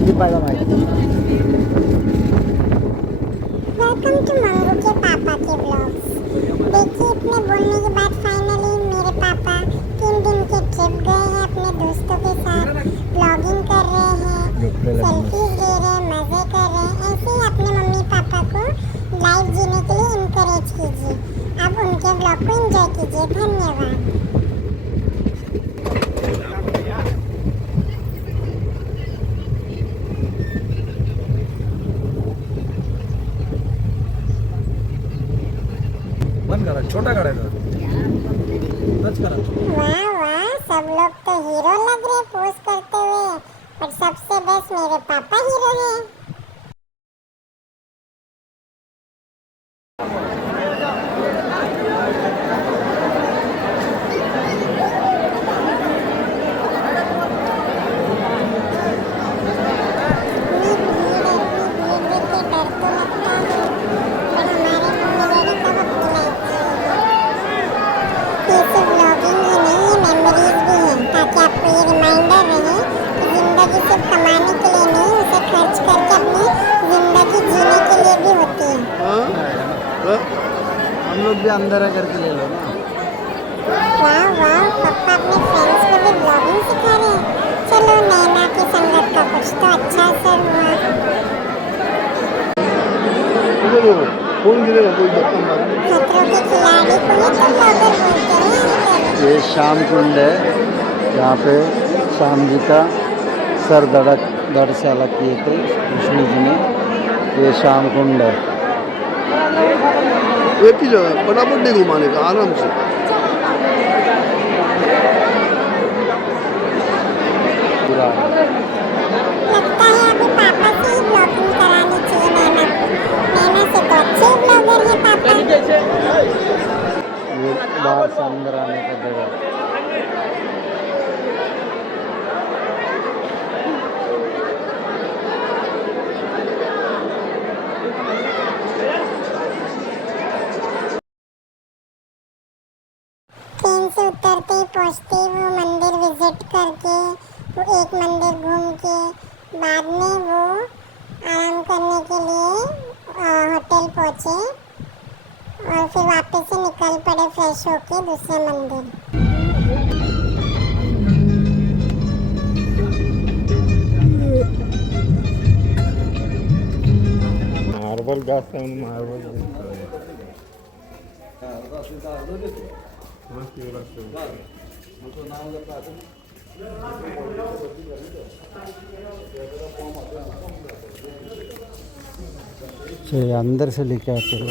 संदीप भाई का mic. Welcome to Mangu के पापा के ब्लॉग्स। देखिए इतने बोलने के बाद फाइनली मेरे पापा 3 दिन के ट्रिप गए हैं अपने दोस्तों के साथ। ब्लॉगिंग कर रहे हैं, सेल्फीज ले रहे हैं, मज़े कर रहे हैं। ऐसे ही अपने मम्मी पापा को लाइफ जीने के लिए इनकरेज कीजिए। अब उनके ब्लॉग को एंजॉय कीजिए। धन्यवाद। बंद करा, छोटा करायचा, टच करा। वाह वाह, सब लोग तो हीरो लग रहे पोज करते हुए, पर सबसे बेस्ट मेरे पापा हीरो हैं। सिर्फ कमाने के लिए नहीं, उसे खर्च करके अपनी जिंदगी जीने के लिए भी होती है। हम लोग भी अंदर करके ले लो ना। वाह वाह, पापा अपने फ्रेंड्स को भी ब्लॉगिंग सिखा रहे हैं। चलो, नैना की संगत का कुछ तो अच्छा असर हुआ। खतरों के खिलाड़ी को ये तो ब्लॉगर बोलते हैं। ये श्याम कुंड है, यहाँ पे श्याम जी का सर दर्शाला किए थे विष्णु जी ने। ये श्याम कुंड है। एक ही जगह फटाफट नहीं घुमाने का, आराम से। लगता है अभी पापा से ही ब्लॉगिंग करानी चाहिए नैना को। नैना से तो अच्छे ब्लॉगर है पापा। ये बाहर से अंदर आने का जगह। ट्रेन से उतरते ही पहुँचते ही वो मंदिर विजिट करके, वो एक मंदिर घूम के बाद में वो आराम करने के लिए होटल पहुँचे और फिर वापस से निकल पड़े फ्रेश होके दूसरे मंदिर। मार्बल जास्त आहे म्हणून मार्बल से अंदर से लेके आते लोग।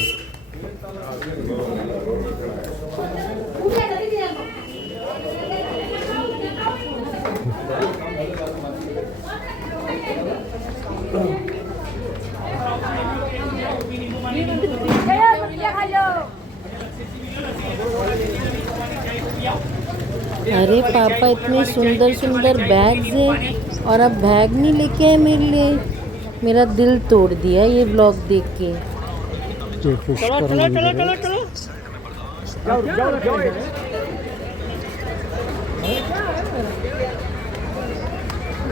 अरे पापा, इतने सुंदर सुंदर बैग्स हैं और अब बैग नहीं लेके आए मेरे लिए। मेरा दिल तोड़ दिया ये ब्लॉग देख के।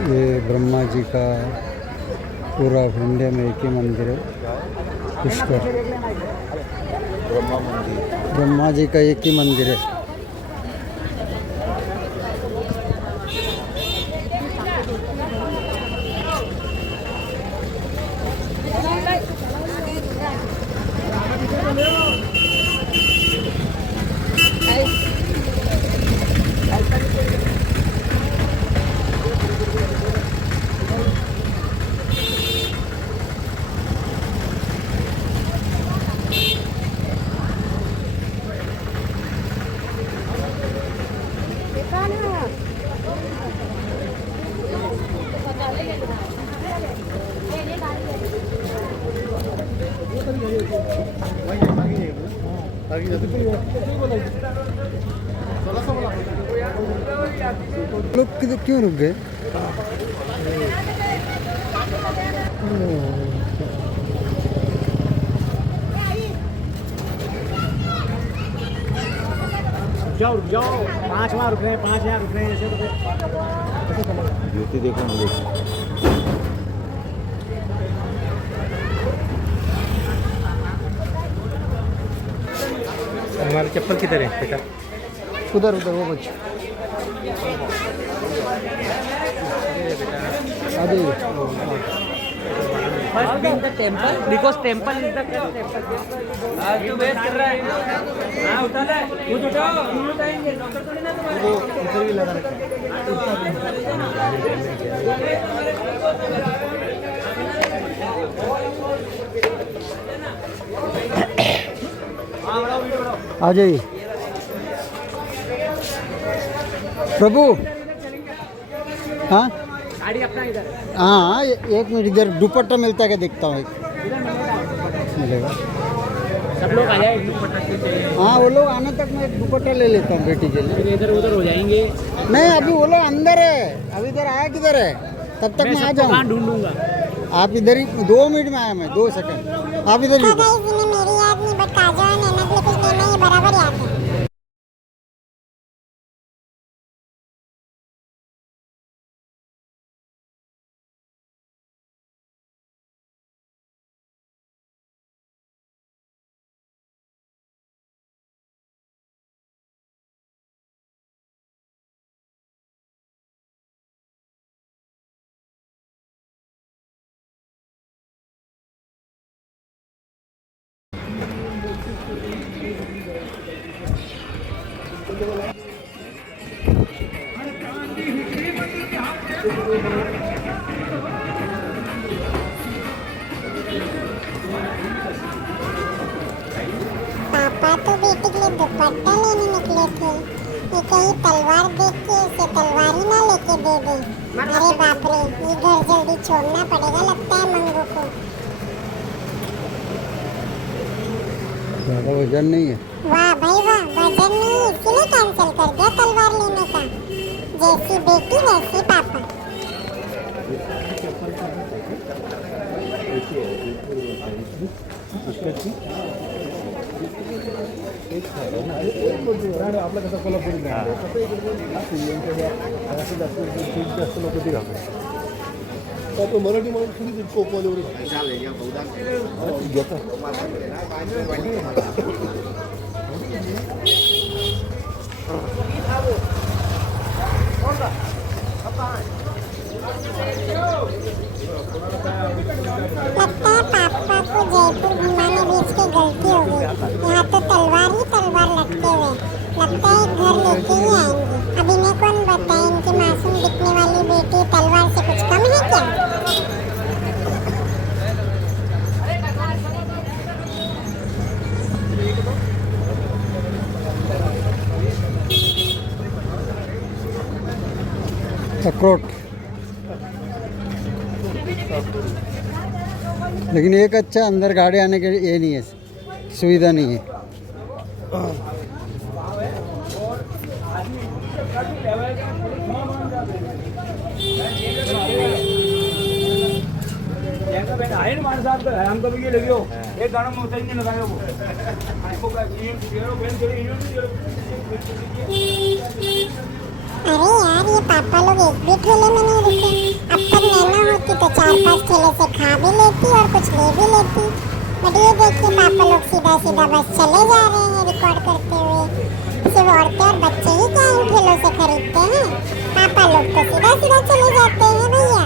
ये ब्रह्मा जी का पूरा इंडिया में एक ही मंदिर है, पुष्कर। ब्रह्मा जी का एक ही मंदिर है। लोग क्यों रुक गए? जाओ रुक जाओ, 5 वहाँ रुक रहे हैं, 5 यहाँ रुक रहे हैं, ऐसे तो जूती देखो मुझे। तुम्हारे चप्पल किधर है बेटा? उधर उधर वो बच्चे आ जाइए। First being the temple, because temple is the temple. आज तो वेट कर रहा है। हाँ उठा ले, खुद उठाओ, खुद उठाएंगे, डॉक्टर थोड़ी ना तुम्हारे। वो इधर भी लगा रखा है। आ जाइए प्रभु। हाँ गाड़ी अपना इधर। हाँ एक मिनट इधर दुपट्टा मिलता है क्या देखता हूँ। एक मिलेगा। सब लोग आ जाए दुपट्टा चाहिए। हाँ वो लोग आने तक मैं एक दुपट्टा ले लेता हूँ बेटी के लिए। फिर इधर उधर हो जाएंगे। नहीं अभी वो लोग अंदर है, अभी इधर आया किधर है, तब तक मैं आ जाऊँ। ढूंढूंगा। आप इधर ही 2 मिनट में आया मैं, 2 सेकंड आप इधर ही तो गाइस इन्हें मेरी याद नहीं बट काजल और नैना के लिए कुछ लेना ये बराबर याद है। पापा तो बेटी के लिए दुपट्टा लेने निकले थे, ये कहीं तलवार देख के इसे तलवार ही ना लेके दे दे। अरे बाप रे, ये घर जल्दी छोड़ना पड़ेगा लगता है मंगू को। ज़्यादा वजन नहीं है। वाह भाई वाह, वजन नहीं इसलिए कैंसिल कर दिया तलवार लेने का। जैसी बेटी वैसे पापा। आपला कसा कोल्हापुरी जास्त लोक ते आपण मराठी माणूस थोडी कोपवालीवर घेता लगता है पापा को जयपुर घुमाने भेज के गलती हो गई। यहाँ तो तलवार ही तलवार लटके हुए, लगता है घर लेके ही आएंगे। अब इन्हें कौन बताए इनकी मासूम दिखने वाली बेटी तलवार से कुछ कम है क्या? अखरोट, लेकिन एक अच्छा अंदर गाड़ी आने के लिए ये नहीं है, सुविधा नहीं है। हम कभी ये लगे हो एक गाना में उतर नहीं लगाए वो। अरे यार ये पापा लोग एक भी ठेले में नहीं रुके। अब तक नैना होती तो 4-5 ठेले से खा भी लेती और कुछ ले भी लेती। बट ये देखिए पापा लोग सीधा सीधा बस चले जा रहे हैं रिकॉर्ड करते हुए। सिर्फ औरतें और बच्चे ही क्या इन ठेलों से खरीदते हैं? पापा लोग तो सीधा सीधा चले जाते हैं भैया।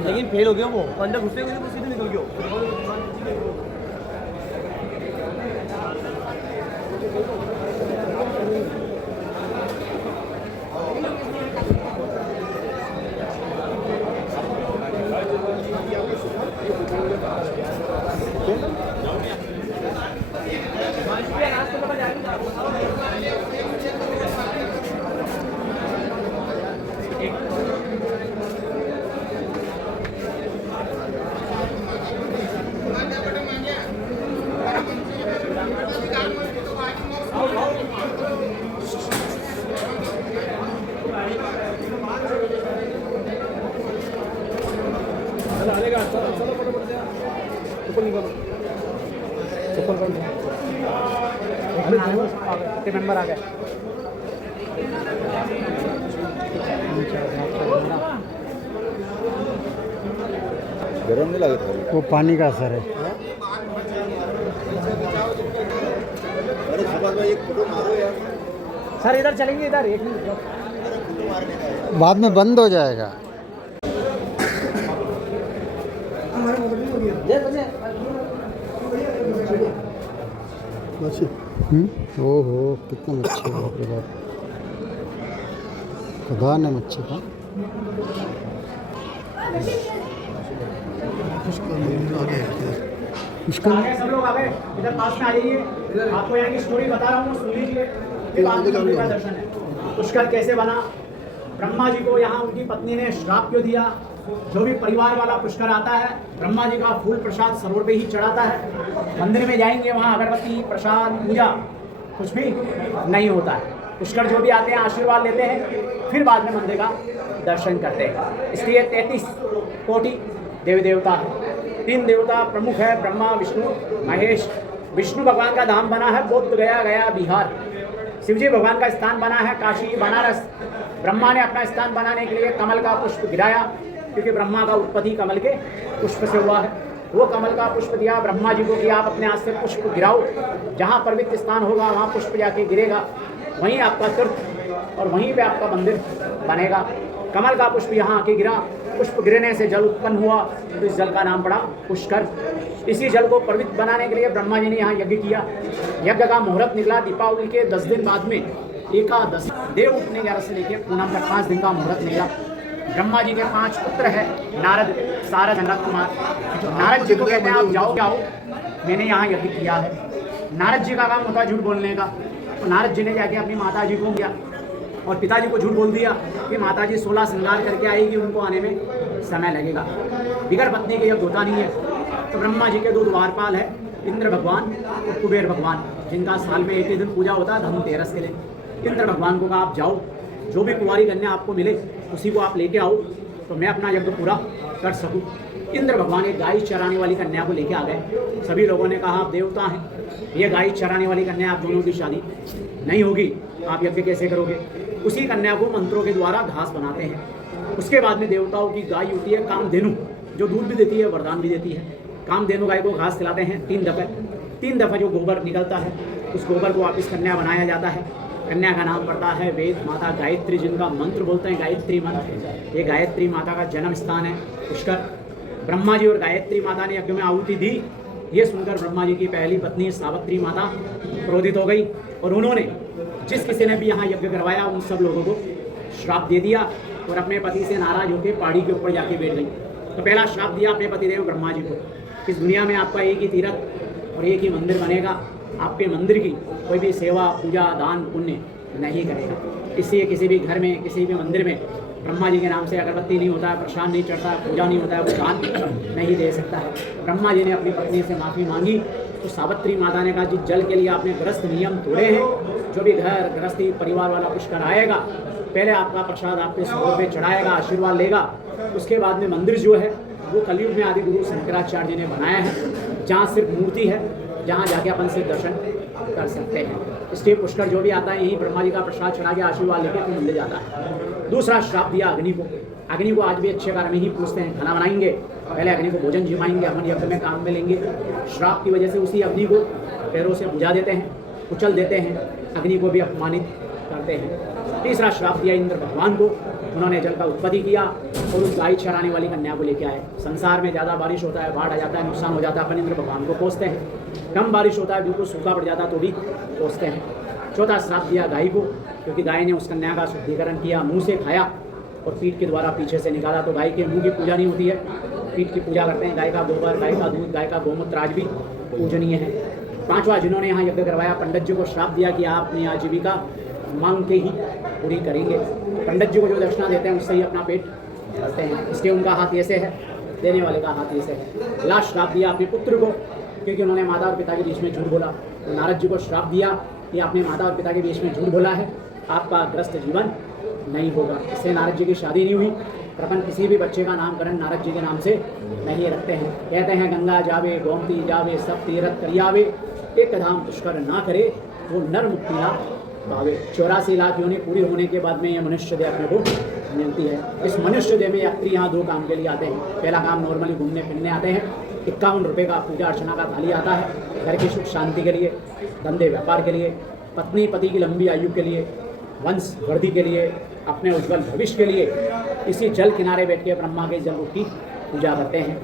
लेकिन फेल हो गया वो अंदर घुसते हुए सीधे निकल गया। मेंबर आ गए। गरम नहीं लगता, वो पानी का असर है। अरे सुभाष भाई एक फोटो मारो यार। सर इधर चलेंगे, इधर एक मिनट। बाद में बंद हो जाएगा। मच्छी ओहो कितना मच्छी है, बाप रे बाप। खदान है मच्छी का। आ गए सब लोग, आ गए इधर पास में आ जाइए। आपको यहाँ की स्टोरी बता रहा हूँ, सुन लीजिए। फिर आपको मंदिर का दर्शन है। पुष्कर कैसे बना, ब्रह्मा जी को यहाँ उनकी पत्नी ने श्राप क्यों दिया। जो भी परिवार वाला पुष्कर आता है, ब्रह्मा जी का फूल प्रसाद सरोवर पे ही चढ़ाता है। मंदिर में जाएंगे, वहाँ अगरबत्ती प्रसाद पूजा कुछ भी नहीं होता है। पुष्कर जो भी आते हैं आशीर्वाद लेते हैं, फिर बाद में मंदिर का दर्शन करते हैं। इसलिए 33 कोटि देवी देवता है। 3 देवता प्रमुख है, ब्रह्मा विष्णु महेश। विष्णु भगवान का धाम बना है बोध गया गया बिहार। शिवजी भगवान का स्थान बना है काशी बनारस। ब्रह्मा ने अपना स्थान बनाने के लिए कमल का पुष्प गिराया, क्योंकि ब्रह्मा का उत्पत्ति कमल के पुष्प से हुआ है। वो कमल का पुष्प दिया ब्रह्मा जी को कि आप अपने हाथ से पुष्प गिराओ, जहाँ पवित्र स्थान होगा वहाँ पुष्प जाके गिरेगा, वहीं आपका तीर्थ और वहीं पे आपका मंदिर बनेगा। कमल का पुष्प यहाँ आके गिरा, पुष्प गिरने से जल उत्पन्न हुआ, तो इस जल का नाम पड़ा पुष्कर। इसी जल को पवित्र बनाने के लिए ब्रह्मा जी ने यहाँ यज्ञ किया। यज्ञ का मुहूर्त निकला दीपावली के 10 दिन बाद में, एकादशी देव उठने 11 से लेकर पूनम तक 5 दिन का मुहूर्त निकला। ब्रह्मा जी के 5 पुत्र है, नारद, सारद, जनक कुमार। नारद जी को कहते हैं आप जाओ जाओ, मैंने यहाँ यज्ञ किया है। नारद जी का काम होता है झूठ बोलने का, तो नारद जी ने जाके अपनी माता जी को किया और पिताजी को झूठ बोल दिया कि माता जी 16 श्रृंगार करके आएगी, उनको आने में समय लगेगा। बिगर पत्नी के यज्ञ होता नहीं है। तो ब्रह्मा जी के 2 द्वारपाल है, इंद्र भगवान और कुबेर भगवान, जिनका साल में एक ही दिन पूजा होता है धनतेरस के दिन। इंद्र भगवान को कहा आप जाओ, जो भी कुंवारी कन्या आपको मिले उसी को आप लेके आओ, तो मैं अपना यज्ञ पूरा कर सकूं। इंद्र भगवान एक गाय चराने वाली कन्या को लेके आ गए। सभी लोगों ने कहा आप देवता हैं, ये गाय चराने वाली कन्या, आप दोनों की शादी नहीं होगी, आप यज्ञ कैसे करोगे। उसी कन्या को मंत्रों के द्वारा घास बनाते हैं। उसके बाद में देवताओं की गाय होती है कामधेनु, जो दूध भी देती है वरदान भी देती है। कामधेनु गाय को घास खिलाते हैं 3 दफे। 3 दफे जो गोबर निकलता है, उस गोबर को वापिस कन्या बनाया जाता है। कन्या का नाम पड़ता है वेद माता गायत्री, जिनका मंत्र बोलते हैं गायत्री मंत्र। ये गायत्री माता का जन्म स्थान है पुष्कर। ब्रह्मा जी और गायत्री माता ने यज्ञ में आहुति दी। ये सुनकर ब्रह्मा जी की पहली पत्नी सावित्री माता क्रोधित हो गई और उन्होंने जिस किसी ने भी यहाँ यज्ञ करवाया उन सब लोगों को श्राप दे दिया और अपने पति से नाराज होकर पहाड़ी के ऊपर जाके बैठ गई। तो पहला श्राप दिया अपने पतिदेव ब्रह्मा जी को, इस दुनिया में आपका एक ही तीर्थ और एक ही मंदिर बनेगा, आपके मंदिर की कोई भी सेवा पूजा दान पुण्य नहीं करेगा। इसलिए किसी भी घर में किसी भी मंदिर में ब्रह्मा जी के नाम से अगरबत्ती नहीं होता है, प्रसाद नहीं चढ़ता है, पूजा नहीं होता है, वो दान नहीं दे सकता है। ब्रह्मा जी ने अपनी पत्नी से माफ़ी मांगी तो सावित्री माता ने कहा जिस जल के लिए आपने गृहस्थ नियम तोड़े हैं, जो भी घर गृहस्थी परिवार वाला पुष्कर आएगा पहले आपका प्रसाद आपके सरोवर पे चढ़ाएगा, आशीर्वाद लेगा। उसके बाद में मंदिर जो है वो कलयुग में आदि गुरु शंकराचार्य ने बनाया है, जहाँ सिर्फ मूर्ति है, जहाँ जाके अपन से दर्शन कर सकते हैं। इसलिए पुष्कर जो भी आता है यहीं ब्रह्मा जी का प्रसाद चढ़ा के आशीर्वाद लेके फिर मिल जाता है। दूसरा श्राप दिया अग्नि को। अग्नि को आज भी अच्छे कार्य में ही पूछते हैं, खाना बनाएंगे पहले अग्नि को भोजन जिमाएंगे, अपन यज्ञ में काम में लेंगे। श्राप की वजह से उसी अग्नि को पैरों से बुझा देते हैं, कुचल देते हैं, अग्नि को भी अपमानित करते हैं। तीसरा श्राप दिया इंद्र भगवान को। उन्होंने जल का उत्पत्ति किया और उस गाय चराने वाली कन्या को लेके आए। संसार में ज़्यादा बारिश होता है, बाढ़ आ जाता है, नुकसान हो जाता है, अपन इंद्र भगवान को कोसते हैं। कम बारिश होता है, बिल्कुल सूखा पड़ जाता है तो भी कोसते हैं। चौथा श्राप दिया गाय को, क्योंकि गाय ने उस कन्या का शुद्धिकरण किया, मुँह से खाया और पीठ के द्वारा पीछे से निकाला। तो गाय के मुँह की पूजा नहीं होती है, पीठ की पूजा करते हैं। गाय का गोबर, गाय का दूध, गाय का गोमूत्र आज भी पूजनीय है। पांचवा, जिन्होंने यहाँ यज्ञ करवाया पंडित जी को श्राप दिया कि आप अपनी आजीविका मांग के ही पूरी करेंगे। पंडित जी को जो दक्षिणा देते हैं उससे ही अपना पेट भरते हैं, इसलिए उनका हाथ ऐसे है, देने वाले का हाथ ऐसे है। लास्ट श्राप दिया अपने पुत्र को, क्योंकि उन्होंने माता और पिता के बीच में झूठ बोला। तो नारद जी को श्राप दिया कि आपने माता और पिता के बीच में झूठ बोला है, आपका ग्रस्त जीवन नहीं होगा। इससे नारद जी की शादी नहीं हुई प्रपंच किसी भी बच्चे का नामकरण नारद जी के नाम से नहीं रखते हैं। कहते हैं गंगा जावे गोमती जावे सब तीरथ करियावे, एक धाम पुष्कर ना करे वो नर मुक्ति ना पावे। 84 लाख योनि पूरी होने के बाद में ये मनुष्य देह अपने को मिलती है। इस मनुष्य देह में यात्री यहाँ 2 काम के लिए आते हैं। पहला काम नॉर्मली घूमने फिरने आते हैं। 51 रुपये का पूजा अर्चना का थाली आता है। घर की सुख शांति के लिए, धंधे व्यापार के लिए, पत्नी पति की लंबी आयु के लिए, वंश वृद्धि के लिए, अपने उज्जवल भविष्य के लिए इसी जल किनारे बैठ के ब्रह्मा के जल रूप की पूजा करते हैं।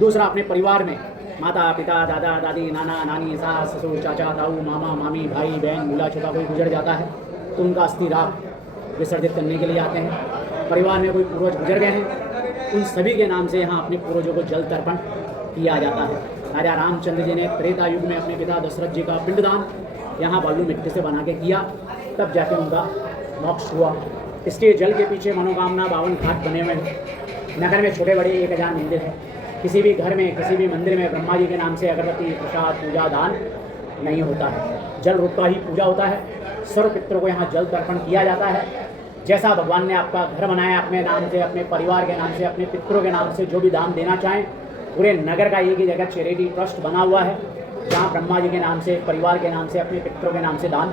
दूसरा, अपने परिवार में माता पिता दादा दादी नाना नानी सास ससुर चाचा ताऊ मामा मामी भाई बहन दूल्हा छोटा कोई गुजर जाता है तो उनका अस्थि राख विसर्जित करने के लिए आते हैं। परिवार में कोई पूर्वज गुजर गए हैं, उन सभी के नाम से यहाँ अपने पूर्वजों को जल तर्पण किया जाता है। राजा रामचंद्र जी ने त्रेता युग में अपने पिता दशरथ जी का पिंडदान यहाँ बालू मिट्टी से बना के किया, तब जाके उनका मोक्ष हुआ। इसलिए जल के पीछे मनोकामना 52 घाट बने हुए हैं। नगर में छोटे बड़े 1000 मंदिर है। किसी भी घर में किसी भी मंदिर में ब्रह्मा जी के नाम से अगरबत्ती प्रसाद पूजा दान नहीं होता है, जल रूप का ही पूजा होता है। सर्व पितरों को यहाँ जल तर्पण किया जाता है। जैसा भगवान ने आपका घर बनाया अपने नाम से, अपने परिवार के नाम से, अपने पितरों के नाम से, जो भी दान देना चाहें, पूरे नगर का एक ही जगह चैरिटी ट्रस्ट बना हुआ है जहाँ ब्रह्मा जी के नाम से, परिवार के नाम से, अपने पितरों के नाम से दान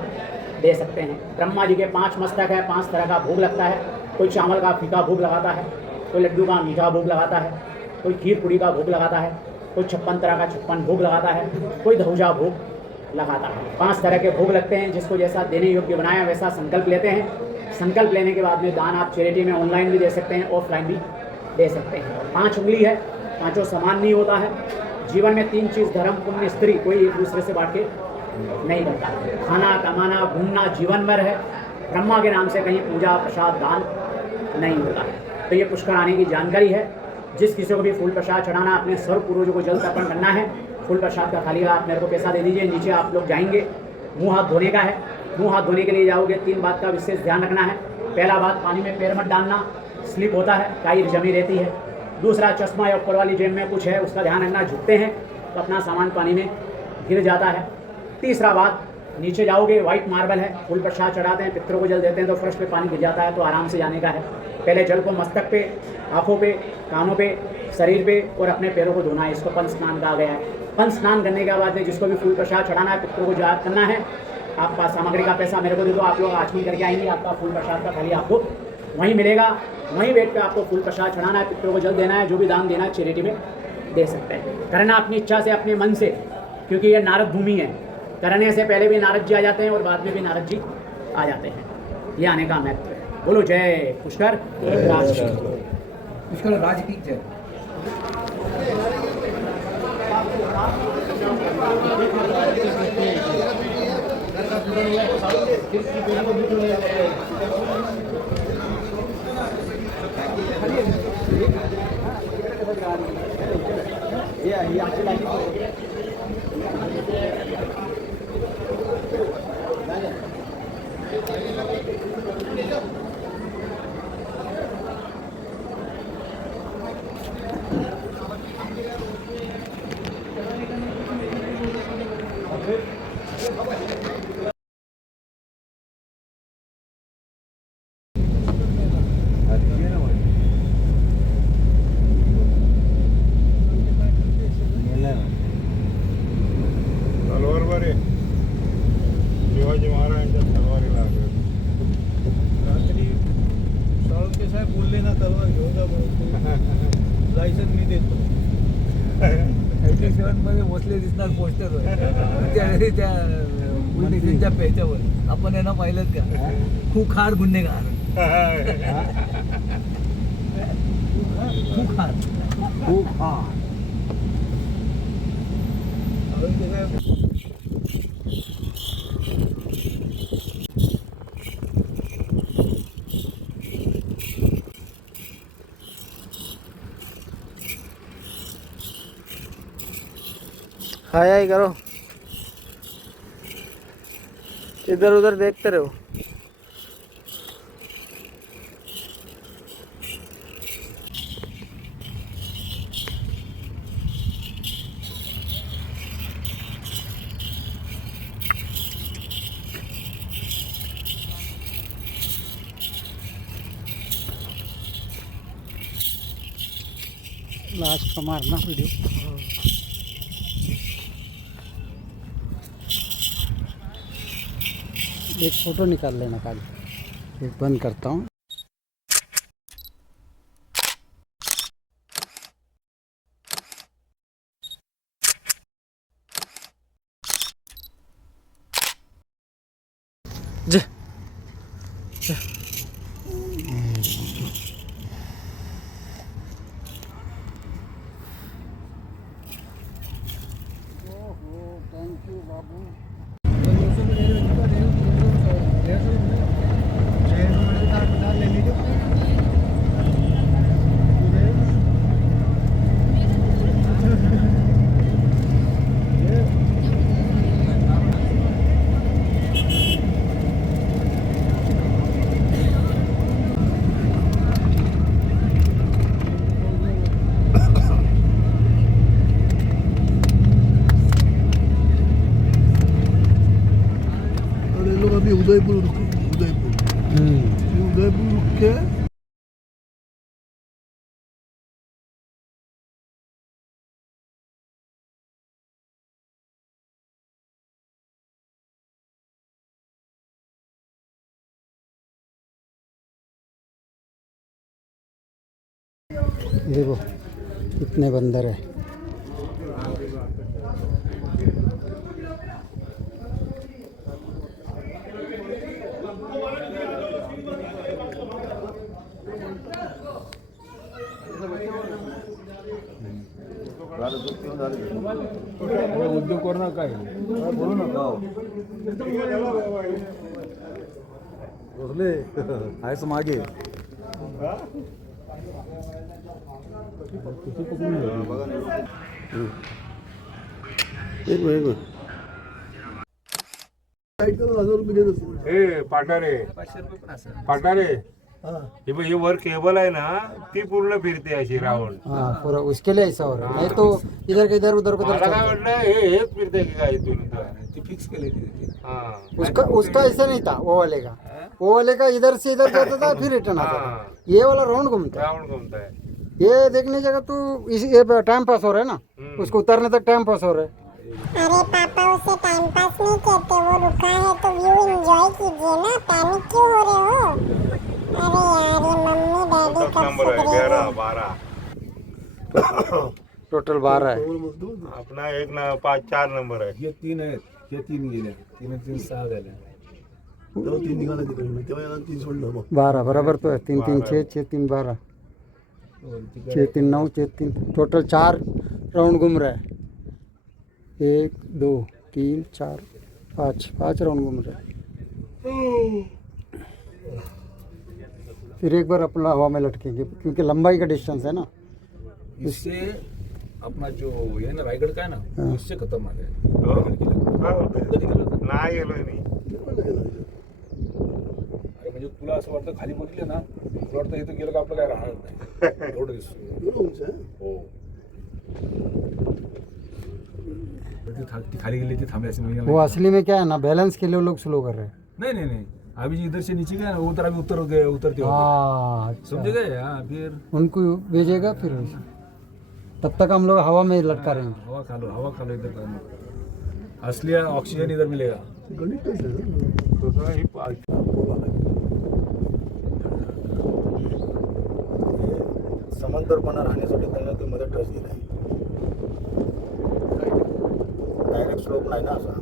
दे सकते हैं। ब्रह्मा जी के 5 मस्तक है, 5 तरह का भोग लगता है। कोई चावल का फीका भोग लगाता है, कोई लड्डू का मीठा भोग लगाता है, कोई खीर पूड़ी का भोग लगाता है, कोई 56 तरह का 56 भोग लगाता है, कोई धौजा भोग लगाता है। 5 तरह के भोग लगते हैं। जिसको जैसा देने योग्य बनाया वैसा संकल्प लेते हैं। संकल्प लेने के बाद में दान आप चैरिटी में ऑनलाइन भी दे सकते हैं, ऑफलाइन भी दे सकते हैं। 5 उंगली है, 5 समान नहीं होता है। जीवन में 3 चीज़ धर्म पुण्य स्त्री कोई एक दूसरे से बांट के नहीं करता। खाना कमाना घूमना जीवन भर है। ब्रह्मा के नाम से कहीं पूजा प्रसाद दान नहीं होता है। तो ये पुष्कर आने की जानकारी है। जिस किसी को भी फूल प्रसाद चढ़ाना, अपने सर्व पूर्वजों को जल तर्पण करना है, फूल प्रसाद का थाली आप मेरे को पैसा दे दीजिए। नीचे आप लोग जाएंगे, मुंह हाथ धोने का है। मुंह हाथ धोने के लिए जाओगे 3 बात का विशेष ध्यान रखना है। पहला बात, पानी में पैर मत डालना, स्लिप होता है, काई जमी रहती है। दूसरा, चश्मा या ऊपर वाली जेब में कुछ है उसका ध्यान रखना, झुकते हैं तो अपना सामान पानी में गिर जाता है। तीसरा बात, नीचे जाओगे वाइट मार्बल है, फूल प्रसाद चढ़ाते हैं, पितरों को जल देते हैं तो फर्श पे पानी गिर जाता है, तो आराम से जाने का है। पहले जल को मस्तक पे, आँखों पे, कानों पे, शरीर पे और अपने पैरों को धोना है। इसको पंच स्नान कहा गया है। पंच स्नान करने के बाद में जिसको भी फूल प्रसाद चढ़ाना है, पितरों को याद करना है, आपका सामग्री का पैसा मेरे को दे दो, आप लोग आचमन करके आएंगे, आपका फूल प्रसाद का थाली आपको वहीं मिलेगा। वहीं बैठ कर आपको फूल प्रसाद चढ़ाना है, पितरों को जल देना है, जो भी दान देना है चैरिटी में दे सकते हैं। करना अपनी इच्छा से, अपने मन से, क्योंकि ये नारद भूमि है। करने से पहले भी नारद जी आ जाते हैं और बाद में भी नारद जी आ जाते हैं। ये आने का महत्व है। बोलो जय पुष्कर राज की। पुष्कर राज की जय। तलवार बरे शिवाजी महाराजांच्या तलवारी लागले. रात्री साळुंके साहेब बोलले ना तलवार घेऊन जा म्हणून, लायसन मी देतो. 87 मध्ये भोसले दिसणार पोस्टर त्या पोलिसांच्या पेच्यावर. आपण यांना पाहिलं का? खूखार गुन्हेगार, खूखार खूखार. साळुंके साहेब हाय हाय करो, इधर उधर देखते रहो। लास्ट का मारना वीडियो। एक फ़ोटो निकाल लेना काल। एक बंद करता हूँ। थैंक यू बाबू। अभी उदयपुर उदयपुर रुक के देखो कितने बंदर है। उद्योग करणार काय बोलू नका बसले आहेस मागे एक मिनिट पाटारे पाटारे हे बघ, हे वर केबल आहे ना ती पूर्ण फिरते अशी राऊंड। हाँ पूरा उसके लिए ऐसा हो रहा है, नहीं तो इधर का इधर उधर मला उधर काय वाटलं हेच फिरते की काय इथून ती फिक्स केली हा उसका उसका ऐसा नहीं था। वो वाले का इधर से इधर जाता था फिर रिटर्न आता था। ये वाला राउंड घूमता है। राऊंड घुमताय। ये देखने जगह तो इस ये टाइम पास हो रहा है ना, उसको उतरने तक टाइम पास हो रहा है। अरे पापा उसे टाइम पास नहीं कहते, वो रुका है तो व्यू एंजॉय कीजिए ना, पैनिक क्यों हो रहे हो? अरे यार ये मम्मी डैडी कब नंबर आहे सुधरेंगे? 11 12 टोटल 12 है। अपना एक ना 5 4 नंबर आहे। हे 3 आहेत, हे 3 गेले, 3 6 झाले। 3 निघाले तिकडे तेव्हा याला 3 सोडलं मग 12 बराबर तो है। 3 3 6 6 3 12 6 3 9 6 3 टोटल 4 राउंड घूम रहा है। 1 2 3 4 5 राउंड घूम रहा है। फिर एक बार अपना हवा में लटकेंगे क्योंकि लंबाई का डिस्टेंस है ना। इससे अपना जो ये ना रायगढ़ का है ना, उससे खत्म आ गया। नाही गेलो मी। अरे म्हणजे तुला असं वाटतं खाली बघितलं ना, तुला वाटतं इथं गेलं का आपलं काय राहणार नाही एवढं दिसतो। हो ती खाली गेली ती थांबली असे वो असली में क्या है ना, बैलेंस के लिए वो लोग स्लो कर रहे हैं। नहीं अभी जो इधर से नीचे गया ना, वो तरह अभी उतरते हो हाँ समझे गए। हाँ फिर उनको भेजेगा फिर तब तक हम लोग हवा में लटका रहे हैं। हवा खा लो इधर का असली ऑक्सीजन इधर मिलेगा। समांतरपणा राहण्यासाठी त्यांना ते मध्ये ट्रस्ट दिला आहे। डायरेक्ट स्लोप नाही ना असा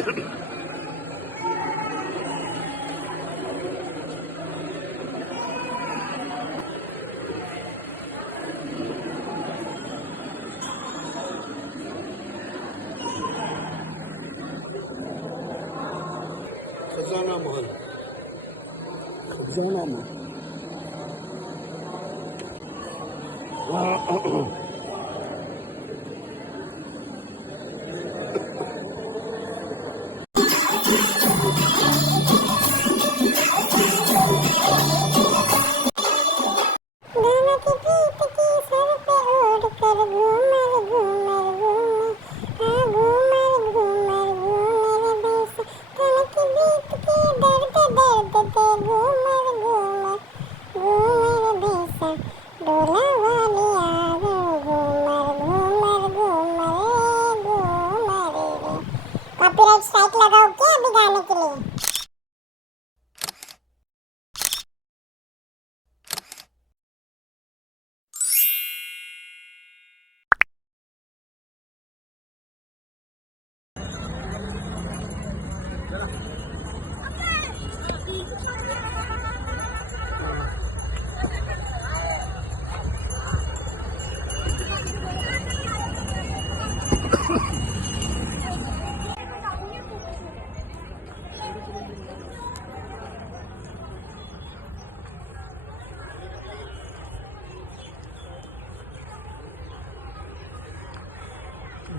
खजाना महल खजाना महल दोनों की पीठ के सर पे ओढ़ कर घूमर घूमर घूमे, हाँ घूमर घूमर घूमे रे भैंस, तन की बीत के दर्द दर्द पे घूमर घूमर घूमे रे भैंसा, डोला वाली आ गए घूमर घूमर घूमर घूमर रे। कॉपीराइट स्ट्राइक लगाओ क्या अभी गाने के लिए?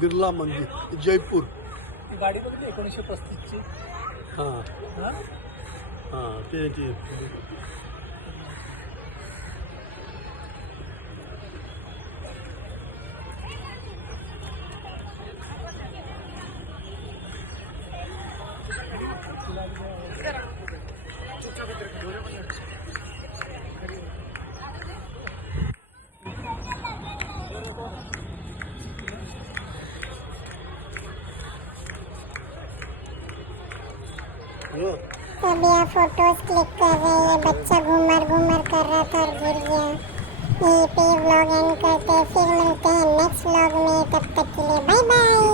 बिर्ला मंदिर जयपूर गाडी बघितली 1935 ची. हां हां ते अभी आप फोटोज क्लिक कर रहे हैं, बच्चा घूमर घूमर कर रहा था और गिर गया। यहीं पे व्लॉग एंड करते हैं, फिर मिलते हैं नेक्स्ट व्लॉग में, तब तक के लिए बाय बाय।